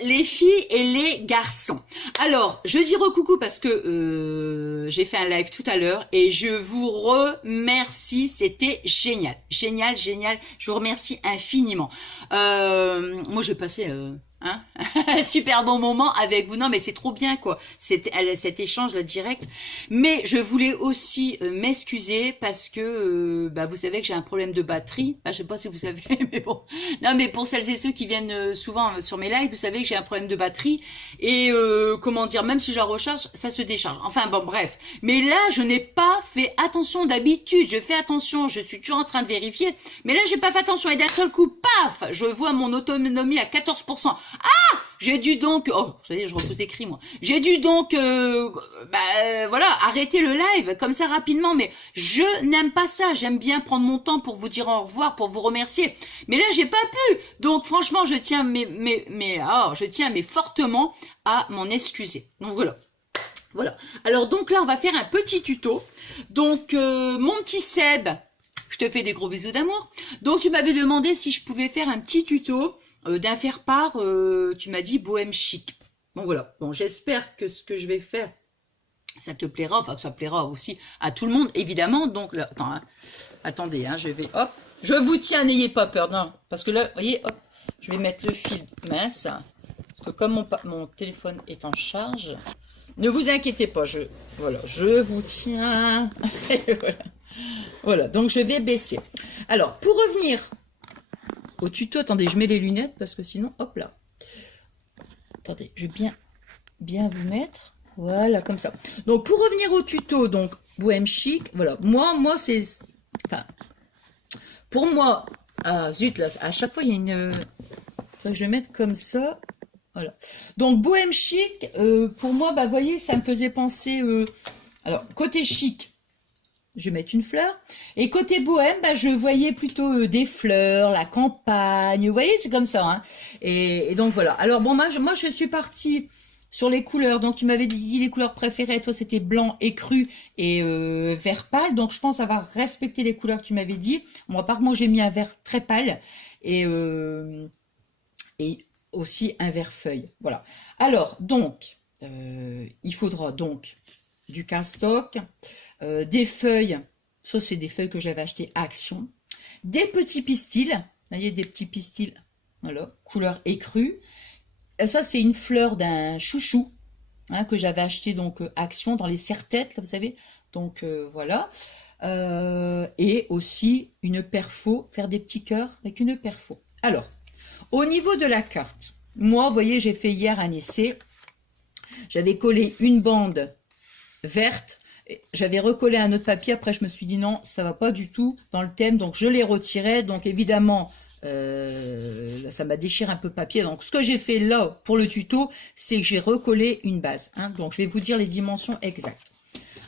les filles et les garçons. Alors, je dis recoucou parce que j'ai fait un live tout à l'heure et je vous remercie. C'était génial, génial, génial. Je vous remercie infiniment. Moi, j'ai passé un super bon moment avec vous. Non, mais c'est trop bien, quoi. Cet échange, là, direct. Mais je voulais aussi m'excuser parce que, vous savez que j'ai un problème de batterie. Je sais pas si vous savez, mais bon. Non, mais pour celles et ceux qui viennent souvent sur mes lives, vous savez que j'ai un problème de batterie. Et, comment dire, même si je la recharge, ça se décharge. Enfin, bon, bref. Mais là, je n'ai pas fait attention d'habitude. Je fais attention, je suis toujours en train de vérifier. Mais là, j'ai pas fait attention. Et d'un seul coup, paf, je vois mon autonomie à 14%. Ah, j'ai dû donc, oh, je repousse des cris, moi. J'ai dû donc, voilà, arrêter le live comme ça rapidement. Mais je n'aime pas ça. J'aime bien prendre mon temps pour vous dire au revoir, pour vous remercier. Mais là, j'ai pas pu. Donc, franchement, je tiens mais fortement à m'en excuser. Donc voilà. Voilà. Alors donc là, on va faire un petit tuto. Donc, mon petit Seb, je te fais des gros bisous d'amour. Donc, tu m'avais demandé si je pouvais faire un petit tuto d'un faire-part, tu m'as dit bohème chic. Donc voilà, bon, j'espère que ce que je vais faire, ça te plaira, enfin que ça plaira aussi à tout le monde, évidemment. Donc là, attendez, je vais, hop, je vous tiens, n'ayez pas peur, non, parce que là, vous voyez, hop, je vais mettre le fil mince, parce que comme mon téléphone est en charge, ne vous inquiétez pas, je vous tiens, voilà, donc je vais baisser. Alors, pour revenir au tuto, attendez, je mets les lunettes parce que sinon, hop là. Attendez, je vais bien vous mettre. Voilà, comme ça. Donc, pour revenir au tuto, donc, bohème chic, voilà. Moi, c'est... Enfin, pour moi... Ah, zut, là, à chaque fois, il y a une... que je vais mettre comme ça. Voilà. Donc, bohème chic, pour moi, vous voyez, ça me faisait penser... alors, côté chic, je vais mettre une fleur. Et côté bohème, je voyais plutôt des fleurs, la campagne. Vous voyez, c'est comme ça. Hein. Et donc, voilà. Alors, bon, moi, je suis partie sur les couleurs. Donc, tu m'avais dit les couleurs préférées. Toi, c'était blanc écru et vert pâle. Donc, je pense avoir respecté les couleurs que tu m'avais dit. Moi, par contre, moi, j'ai mis un vert très pâle. Et aussi un vert feuille. Voilà. Alors, donc, il faudra donc du cardstock, des feuilles, ça c'est des feuilles que j'avais achetées à Action, des petits pistils, vous voyez, des petits pistils, voilà, couleur écrue. Et ça c'est une fleur d'un chouchou, que j'avais acheté donc Action dans les serre-têtes, là, vous savez, donc voilà. Et aussi une perfo, faire des petits cœurs avec une perfo. Alors, au niveau de la carte, moi, vous voyez, j'ai fait hier un essai, j'avais collé une bande verte. J'avais recollé un autre papier, après je me suis dit non, ça va pas du tout dans le thème, donc je l'ai retiré. Donc évidemment, là, ça m'a déchiré un peu le papier. Donc ce que j'ai fait là pour le tuto, c'est que j'ai recollé une base. Donc je vais vous dire les dimensions exactes.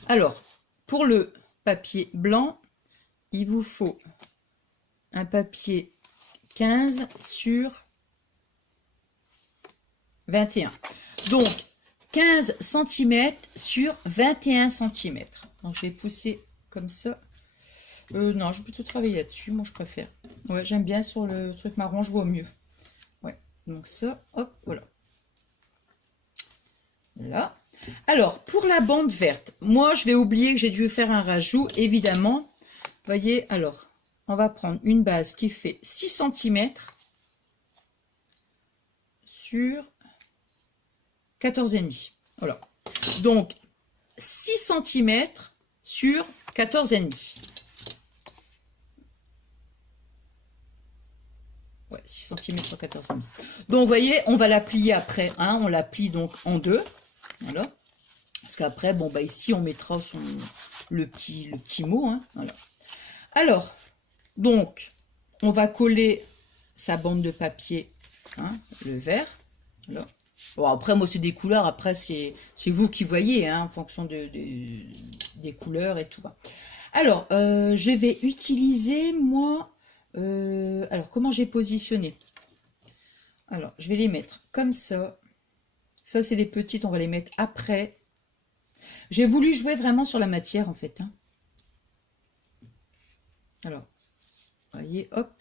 Alors, pour le papier blanc, il vous faut un papier 15 sur 21. Donc, 15 cm sur 21 cm. Donc, je vais pousser comme ça. Non, je vais plutôt travailler là-dessus. Moi, je préfère. Ouais, j'aime bien sur le truc marron, je vois mieux. Ouais, donc ça, hop, voilà. Là. Alors, pour la bande verte, moi, je vais oublier que j'ai dû faire un rajout, évidemment. Vous voyez, alors, on va prendre une base qui fait 6 cm sur 14,5. Voilà. Donc, 6 cm sur 14,5. Ouais, 6 cm sur 14,5. Donc, vous voyez, on va la plier après. On la plie donc en deux. Voilà. Parce qu'après, bon, ici, on mettra le petit mot. Voilà. Alors, donc, on va coller sa bande de papier, le vert. Voilà. Bon, après, moi, c'est des couleurs. Après, c'est vous qui voyez, en fonction des couleurs et tout. Alors, je vais utiliser, moi... alors, comment j'ai positionné? Alors, je vais les mettre comme ça. Ça, c'est les petites. On va les mettre après. J'ai voulu jouer vraiment sur la matière, en fait. Alors, voyez, hop.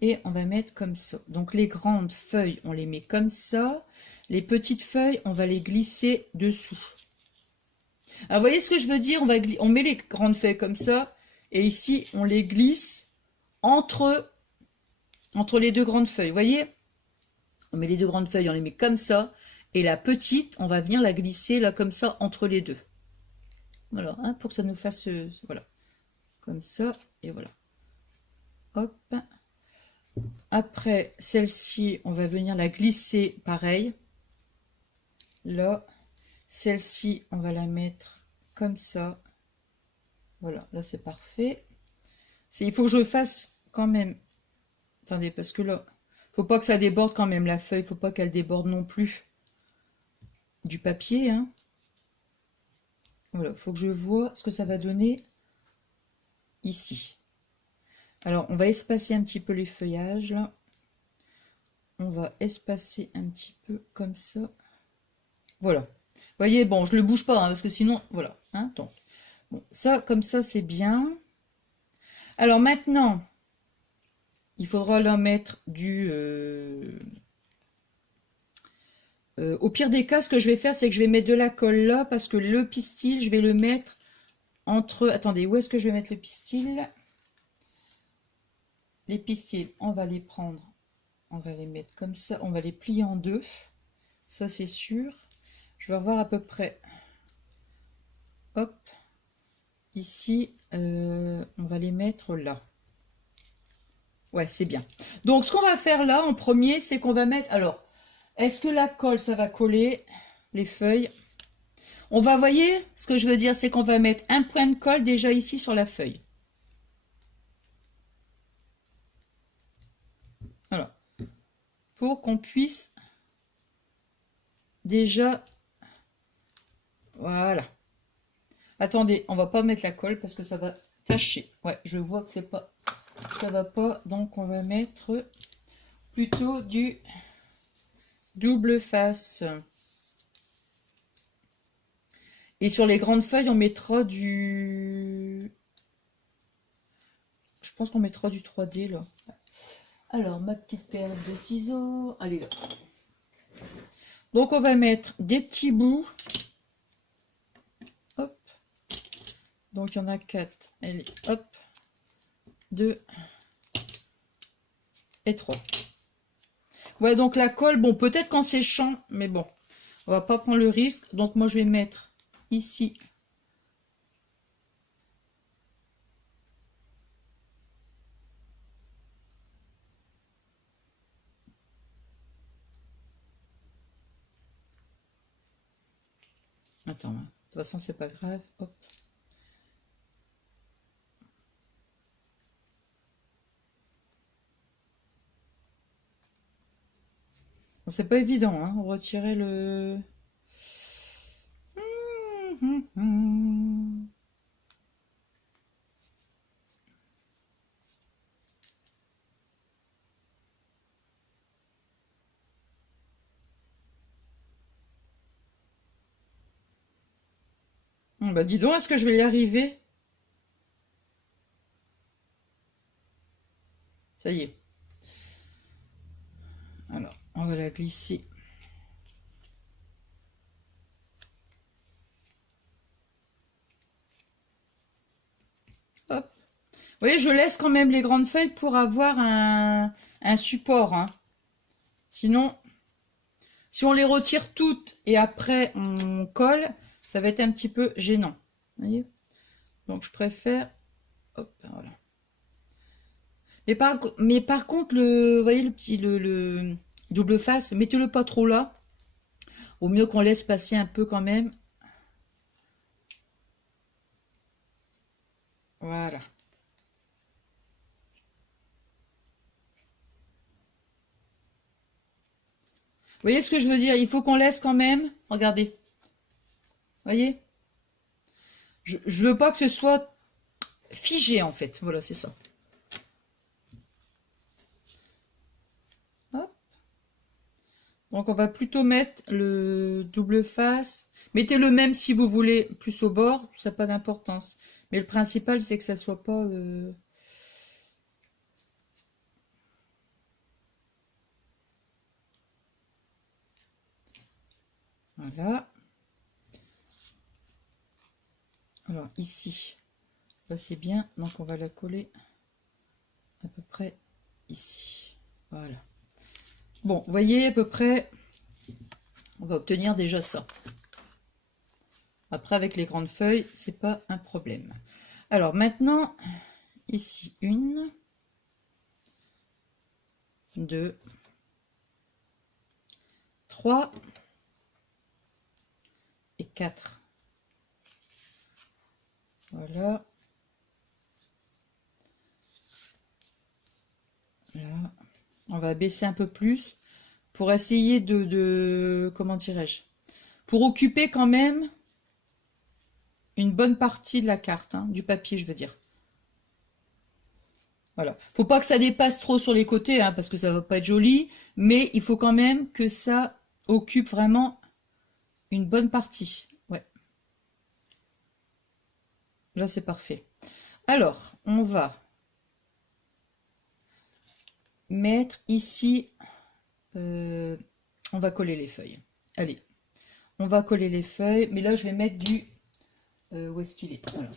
Et on va mettre comme ça. Donc les grandes feuilles, on les met comme ça. Les petites feuilles, on va les glisser dessous. Alors, vous voyez ce que je veux dire? On met les grandes feuilles comme ça. Et ici, on les glisse entre les deux grandes feuilles. Vous voyez? On met les deux grandes feuilles, on les met comme ça. Et la petite, on va venir la glisser là comme ça entre les deux. Voilà, hein, pour que ça nous fasse... voilà. Comme ça, et voilà. Hop. Après, celle-ci, on va venir la glisser pareil. Là. Celle-ci, on va la mettre comme ça. Voilà, là c'est parfait. Il faut que je fasse quand même... Attendez, parce que là, faut pas que ça déborde quand même la feuille. Faut pas qu'elle déborde non plus du papier. Hein. Voilà, faut que je vois ce que ça va donner ici. Alors, on va espacer un petit peu les feuillages, là. On va espacer un petit peu comme ça. Voilà. Vous voyez, bon, je le bouge pas, hein, parce que sinon, voilà. Hein, donc, bon, ça, comme ça, c'est bien. Alors, maintenant, il faudra leur mettre du... au pire des cas, ce que je vais faire, c'est que je vais mettre de la colle là, parce que le pistil, je vais le mettre entre... Attendez, où est-ce que je vais mettre le pistil? Les pistils, on va les prendre, on va les mettre comme ça, on va les plier en deux, ça c'est sûr. Je vais revoir à peu près, hop, ici, on va les mettre là. Ouais, c'est bien. Donc ce qu'on va faire là en premier, c'est qu'on va mettre, alors, est-ce que la colle, ça va coller les feuilles? On va, voyez, ce que je veux dire, c'est qu'on va mettre un point de colle déjà ici sur la feuille. Voilà. Pour qu'on puisse déjà... Voilà. Attendez, on va pas mettre la colle parce que ça va tacher. Ouais, je vois que c'est pas... Ça va pas. Donc on va mettre plutôt du double face. Et sur les grandes feuilles, on mettra du... Je pense qu'on mettra du 3D là. Alors, ma petite paire de ciseaux. Allez là. Donc on va mettre des petits bouts. Hop. Donc il y en a 4. Allez, hop. 2 et 3. Ouais, donc la colle, bon, peut-être qu'en séchant, mais bon, on va pas prendre le risque. Donc moi je vais mettre ici. Attends, hein. De toute façon c'est pas grave. Hop. C'est pas évident, hein, retirer le... Bah dis donc, est-ce que je vais y arriver? Ça y est. Alors, on va la glisser. Hop. Vous voyez, je laisse quand même les grandes feuilles pour avoir un support. Hein. Sinon, si on les retire toutes et après on colle, ça va être un petit peu gênant. Vous voyez? Donc je préfère... Hop, voilà. Mais par contre, vous voyez le petit le double face, mettez-le pas trop là. Au mieux qu'on laisse passer un peu quand même. Voilà. Vous voyez ce que je veux dire? Il faut qu'on laisse quand même. Regardez. Vous voyez? Je veux pas que ce soit figé en fait. Voilà, c'est ça. Hop. Donc on va plutôt mettre le double face. Mettez le même si vous voulez plus au bord, ça n'a pas d'importance. Mais le principal c'est que ça soit pas... Voilà. Alors ici, là c'est bien, donc on va la coller à peu près ici. Voilà. Bon, vous voyez à peu près, on va obtenir déjà ça. Après avec les grandes feuilles, c'est pas un problème. Alors maintenant, ici 1, 2, 3 et 4. Voilà. Là. On va baisser un peu plus pour essayer de comment dirais-je, pour occuper quand même une bonne partie de la carte, hein, du papier, je veux dire. Voilà. Faut pas que ça dépasse trop sur les côtés, hein, parce que ça va pas être joli, mais il faut quand même que ça occupe vraiment une bonne partie. Ouais. Là, c'est parfait. Alors, on va mettre ici, on va coller les feuilles. Allez, on va coller les feuilles, mais là, je vais mettre du... où est-ce qu'il est? Voilà.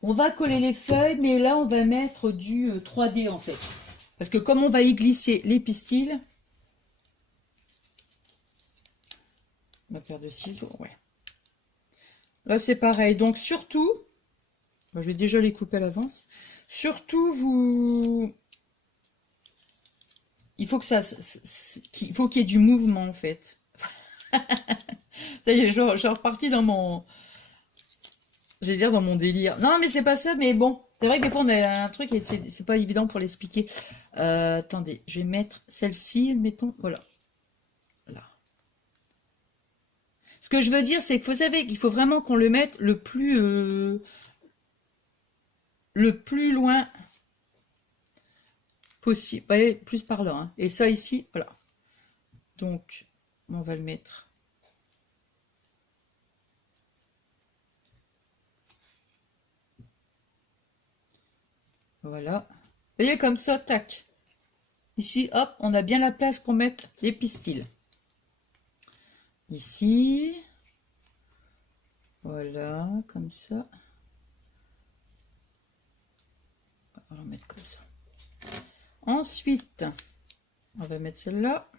On va coller les feuilles, mais là, on va mettre du 3D, en fait. Parce que comme on va y glisser les pistils, ma paire de ciseaux, ouais. Là, c'est pareil. Donc, surtout, je vais déjà les couper à l'avance. Surtout, il faut que il faut qu'il y ait du mouvement, en fait. Ça y est, je suis repartie dans mon... J'allais dire dans mon délire. Non, mais c'est pas ça, mais bon. C'est vrai que des fois, on a un truc et c'est pas évident pour l'expliquer. Attendez, je vais mettre celle-ci, mettons, voilà. Là. Ce que je veux dire, c'est que vous savez qu'il faut vraiment qu'on le mette le plus loin possible. Vous voyez, plus par là. Hein. Et ça ici, voilà. Donc, on va le mettre. Voilà. Vous voyez, comme ça, tac. Ici, hop, on a bien la place pour mettre les pistils. Ici. Voilà, comme ça. On va mettre comme ça. Ensuite, on va mettre celle-là.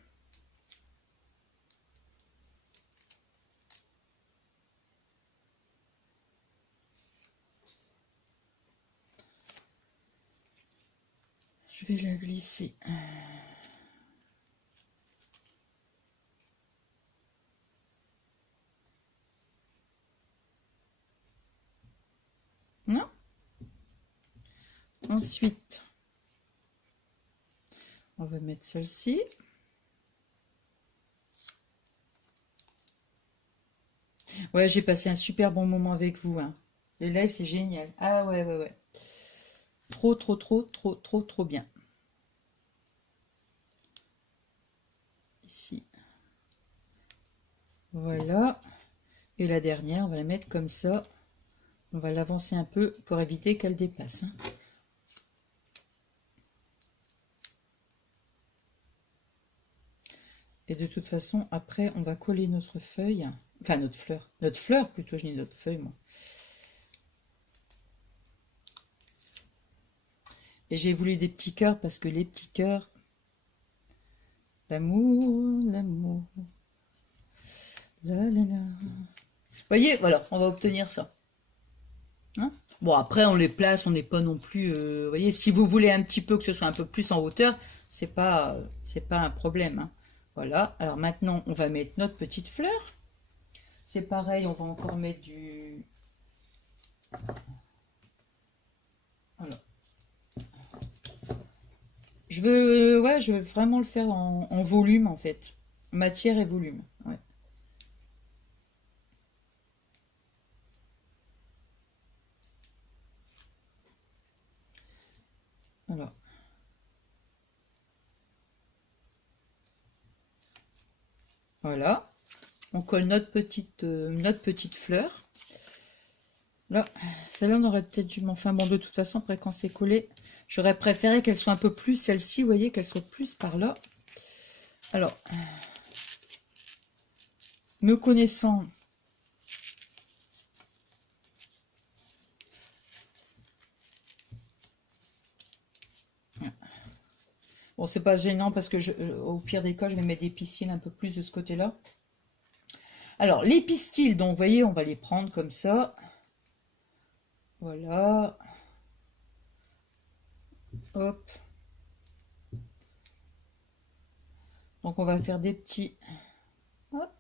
Je vais la glisser. Non. Ensuite, on va mettre celle-ci. Ouais, j'ai passé un super bon moment avec vous. Hein. Les lives, c'est génial. Ah ouais, ouais, ouais. Trop bien. Ici. Voilà. Et la dernière, on va la mettre comme ça. On va l'avancer un peu pour éviter qu'elle dépasse. Hein. Et de toute façon, après, on va coller notre feuille. Enfin, notre fleur. Notre fleur, plutôt, je dis notre feuille, moi. Et j'ai voulu des petits cœurs parce que les petits cœurs... L'amour, l'amour... La, la, la. Vous voyez, voilà, on va obtenir ça. Hein, bon, après, on les place, on n'est pas non plus... vous voyez, si vous voulez un petit peu que ce soit un peu plus en hauteur, c'est pas un problème. Hein. Voilà, alors maintenant, on va mettre notre petite fleur. C'est pareil, on va encore mettre du... Voilà. Je veux vraiment le faire en volume, en fait. Matière et volume, ouais. Voilà. Voilà. On colle notre petite fleur. Là, celle-là, on aurait peut-être dû... Enfin bon, de toute façon, après, quand c'est collé, j'aurais préféré qu'elle soit un peu plus... Celle-ci, vous voyez, qu'elle soit plus par là. Alors... me connaissant, bon, c'est pas gênant parce que au pire des cas, je vais mettre des pistils un peu plus de ce côté-là. Alors, les pistils, donc, vous voyez, on va les prendre comme ça. Voilà. Hop. Donc, on va faire des petits... Hop.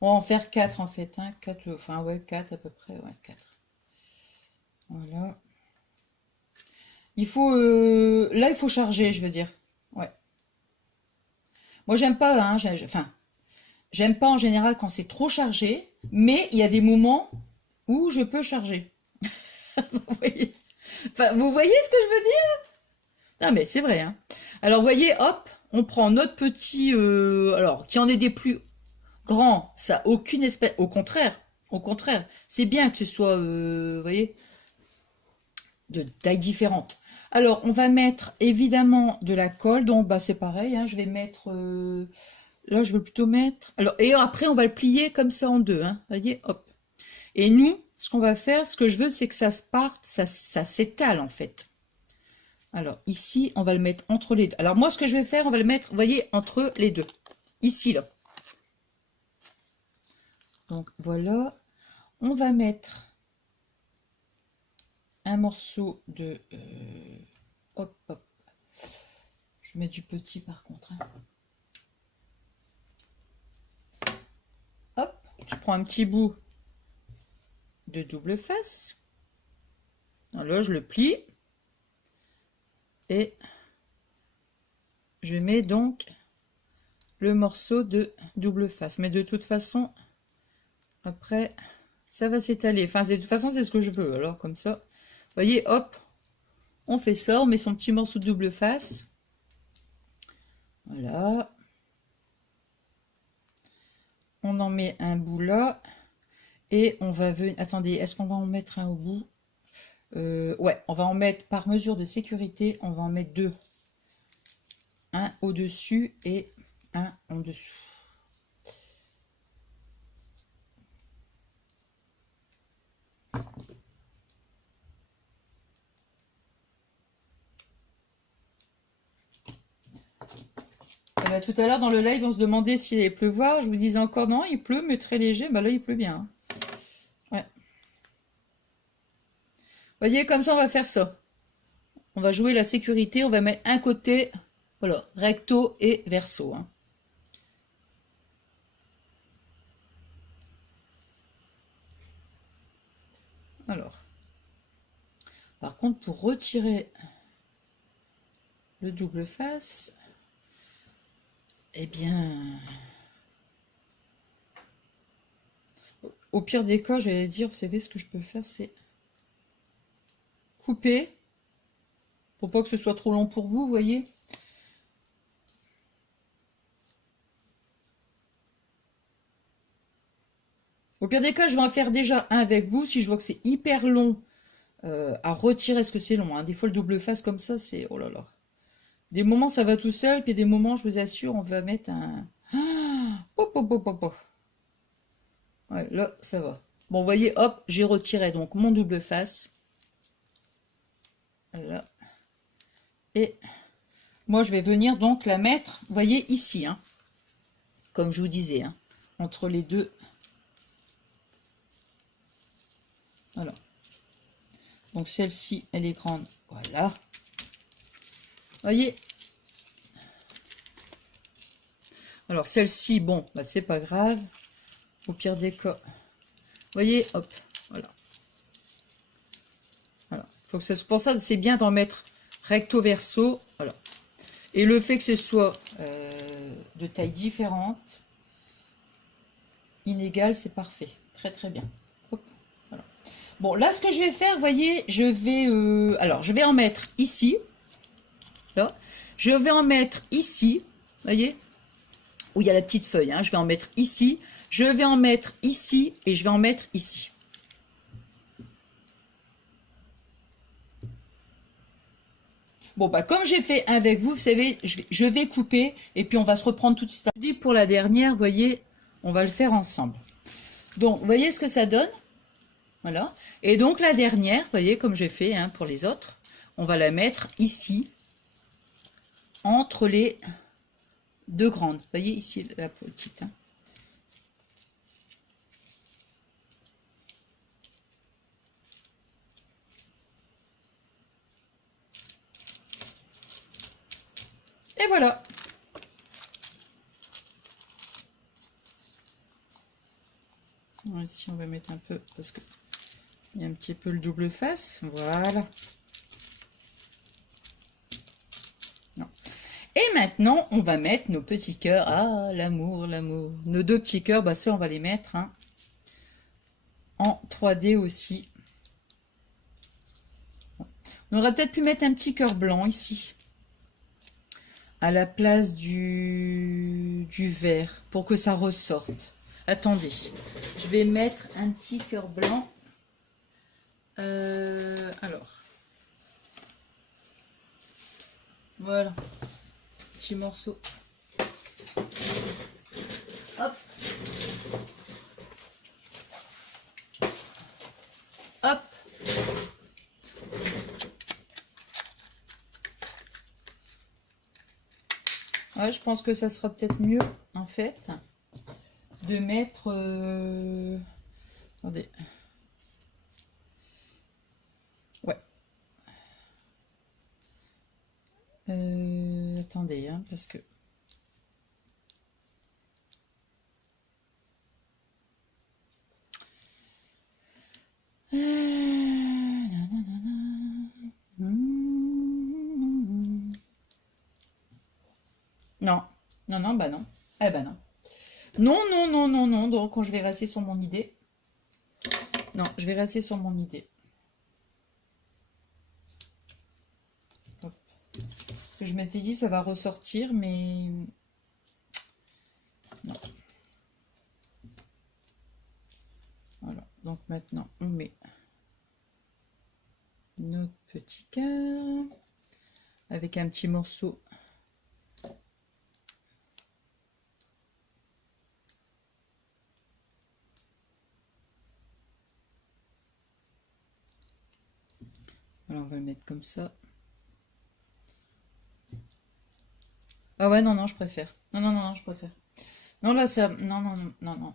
On va en faire 4 en fait. Hein. 4, enfin, ouais, 4 à peu près. Ouais, 4. Voilà. Il faut... là, il faut charger, je veux dire. Ouais. Moi, j'aime pas, hein, enfin, j'aime pas en général quand c'est trop chargé, mais il y a des moments où je peux charger. Vous voyez, enfin, vous voyez ce que je veux dire? Non, mais c'est vrai, hein. Alors, vous voyez, hop, on prend notre petit... alors, qu'il y en ait des plus grands, ça n'a aucune espèce... Au contraire, c'est bien que ce soit, vous voyez, de tailles différentes. Alors, on va mettre évidemment de la colle, donc bah, c'est pareil, hein, je vais mettre... là, je veux plutôt mettre... Alors, et après, on va le plier comme ça en deux, hein, vous voyez, hop. Et nous, ce qu'on va faire, ce que je veux, c'est que ça se parte, ça s'étale en fait. Alors, ici, on va le mettre entre les deux. Alors, moi, ce que je vais faire, on va le mettre, vous voyez, entre les deux. Ici, là. Donc, voilà. On va mettre un morceau de... hop, hop. Je mets du petit, par contre. Hein. Hop. Je prends un petit bout de double face. Alors, je le plie. Et je mets donc le morceau de double face. Mais de toute façon, après, ça va s'étaler. Enfin, de toute façon, c'est ce que je veux. Alors, comme ça, vous voyez, hop, on fait ça. On met son petit morceau de double face. Voilà. On en met un bout là. Et on va venir... Attendez, est-ce qu'on va en mettre un au bout? Ouais, on va en mettre par mesure de sécurité. On va en mettre deux. Un au-dessus et un en dessous. Bah, tout à l'heure dans le live on se demandait s'il allait pleuvoir, je vous disais encore non, il pleut mais très léger, bah là il pleut bien. Ouais. Vous voyez, comme ça on va faire ça. On va jouer la sécurité, on va mettre un côté, voilà, recto et verso. Hein. Alors, par contre pour retirer le double face, eh bien, au pire des cas, j'allais dire, vous savez ce que je peux faire, c'est couper, pour pas que ce soit trop long pour vous, vous voyez. Au pire des cas, je vais en faire déjà un avec vous, si je vois que c'est hyper long à retirer, est-ce que c'est long, hein. Des fois, le double face comme ça, c'est... Oh là là. Des moments, ça va tout seul, puis des moments, je vous assure, on va mettre un... Ah, pop, pop, pop, pop, pop. Ouais, là, ça va. Bon, vous voyez, hop, j'ai retiré donc mon double face. Voilà. Et moi, je vais venir donc la mettre, vous voyez, ici, hein, comme je vous disais, hein, entre les deux. Voilà. Donc, celle-ci, elle est grande. Voilà. Voyez. Alors celle-ci, bon, bah c'est pas grave. Au pire des cas, voyez, hop, voilà. Voilà. Faut que c'est pour ça, c'est bien d'en mettre recto verso, voilà. Et le fait que ce soit de taille différente, inégale, c'est parfait, très très bien. Hop, voilà. Bon, là, ce que je vais faire, voyez, je vais, alors, je vais en mettre ici. Là. Je vais en mettre ici, voyez, où il y a la petite feuille, hein. Je vais en mettre ici, je vais en mettre ici et je vais en mettre ici. Bon, bah, comme j'ai fait avec vous, vous savez, je vais couper et puis on va se reprendre tout de suite. Je dis pour la dernière, vous voyez, on va le faire ensemble. Donc, vous voyez ce que ça donne? Voilà. Et donc, la dernière, vous voyez, comme j'ai fait hein, pour les autres, on va la mettre ici, entre les deux grandes. Vous voyez ici, la petite. Hein. Et voilà. Ici, on va mettre un peu, parce que il y a un petit peu le double face. Voilà. Non. Et maintenant, on va mettre nos petits cœurs. Ah, l'amour, l'amour. Nos deux petits cœurs, bah ça, on va les mettre hein, en 3D aussi. On aurait peut-être pu mettre un petit cœur blanc ici. À la place du vert, pour que ça ressorte. Attendez, je vais mettre un petit cœur blanc. Alors, voilà, petit morceau. Hop, hop. Ouais, je pense que ça sera peut-être mieux, en fait, de mettre... Attendez. Ouais. Attendez, hein, parce que... Non, non, non, bah non. Eh ben non. Non, non, non, non, non. Donc, quand je vais rester sur mon idée. Non, je vais rester sur mon idée. Hop. Je m'étais dit, ça va ressortir, mais... Non. Voilà. Donc, maintenant, on met notre petit cœur avec un petit morceau. Alors, on va le mettre comme ça. Ah ouais, non, non, je préfère. Non, non, non, non, je préfère. Non, là, ça... Non, non, non, non, non.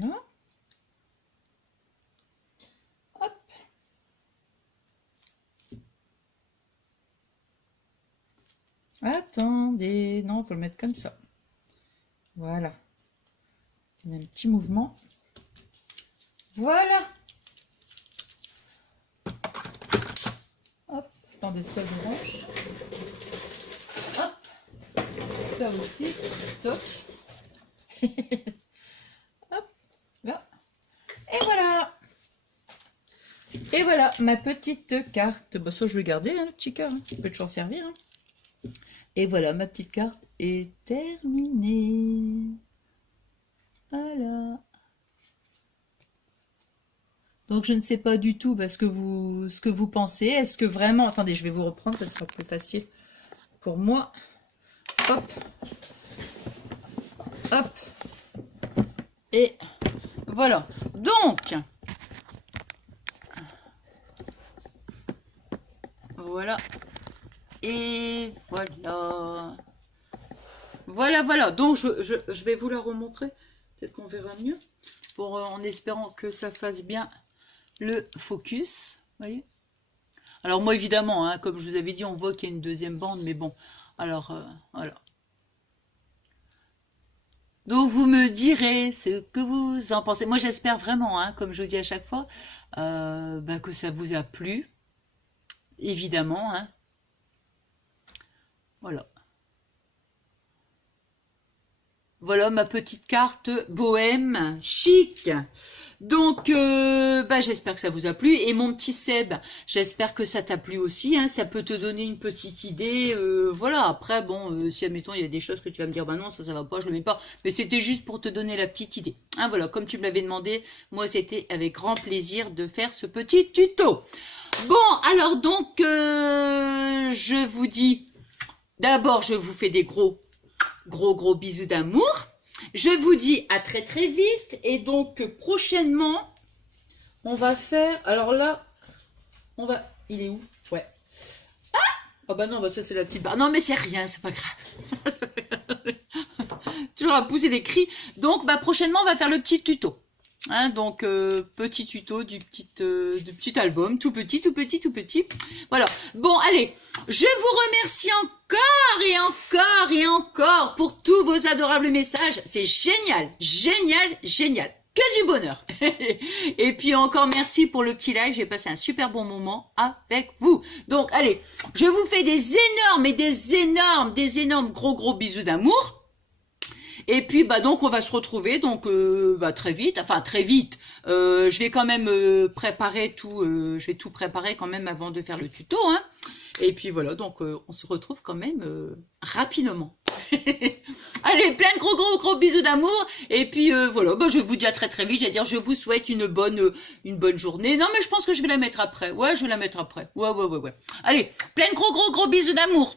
Là. Hop. Attendez. Non, il faut le mettre comme ça. Voilà. Il y a un petit mouvement. Voilà. Hop. Attendez, ça, je range. Hop. Ça aussi. Toc. Hop. Là. Et voilà. Et voilà, ma petite carte. Bah, ça, je vais garder, hein, le petit cœur. Hein. Ça peut toujours servir. Hein. Et voilà, ma petite carte est terminée. Voilà. Donc, je ne sais pas du tout ce que vous pensez. Est-ce que vraiment... Attendez, je vais vous reprendre, ça sera plus facile pour moi. Hop. Hop. Et voilà. Donc... Voilà. Et voilà. Voilà, voilà. Donc, je vais vous la remontrer. Peut-être qu'on verra mieux. En espérant que ça fasse bien le focus. Voyez. Alors, moi, évidemment, hein, comme je vous avais dit, on voit qu'il y a une deuxième bande. Mais bon, alors, voilà. Donc, vous me direz ce que vous en pensez. Moi, j'espère vraiment, hein, comme je vous dis à chaque fois, que ça vous a plu. Évidemment, hein. Voilà. Voilà ma petite carte bohème chic. Donc, j'espère que ça vous a plu. Et mon petit Seb, j'espère que ça t'a plu aussi. Hein. Ça peut te donner une petite idée. Voilà, après, bon, si admettons, il y a des choses que tu vas me dire, bah non, ça va pas, je le mets pas. Mais c'était juste pour te donner la petite idée. Hein, voilà, comme tu me l'avais demandé, moi, c'était avec grand plaisir de faire ce petit tuto. Bon, alors donc, je vous dis, d'abord, je vous fais des gros bisous d'amour. Je vous dis à très très vite et donc prochainement on va faire, alors là on va, il est où? Ouais. Ah oh bah non, bah ça c'est la petite barre, non mais c'est rien, c'est pas grave. Toujours à pousser les cris. Donc prochainement on va faire le petit tuto. Hein, donc petit tuto du petit album, tout petit. Voilà. Bon, allez, je vous remercie encore et encore et encore pour tous vos adorables messages. C'est génial, génial, génial. Que du bonheur. Et puis encore merci pour le petit live. J'ai passé un super bon moment avec vous. Donc, allez, je vous fais des énormes gros bisous d'amour. Et puis donc on va se retrouver donc très vite, enfin très vite. Je vais quand même préparer tout, je vais tout préparer quand même avant de faire le tuto, hein. Et puis voilà, donc on se retrouve quand même rapidement. Allez, plein de gros bisous d'amour. Et puis voilà, je vous dis à très vite. J'allais dire, je vous souhaite une bonne journée. Non mais je pense que je vais la mettre après. Ouais, je vais la mettre après. Ouais. Allez, plein de gros bisous d'amour.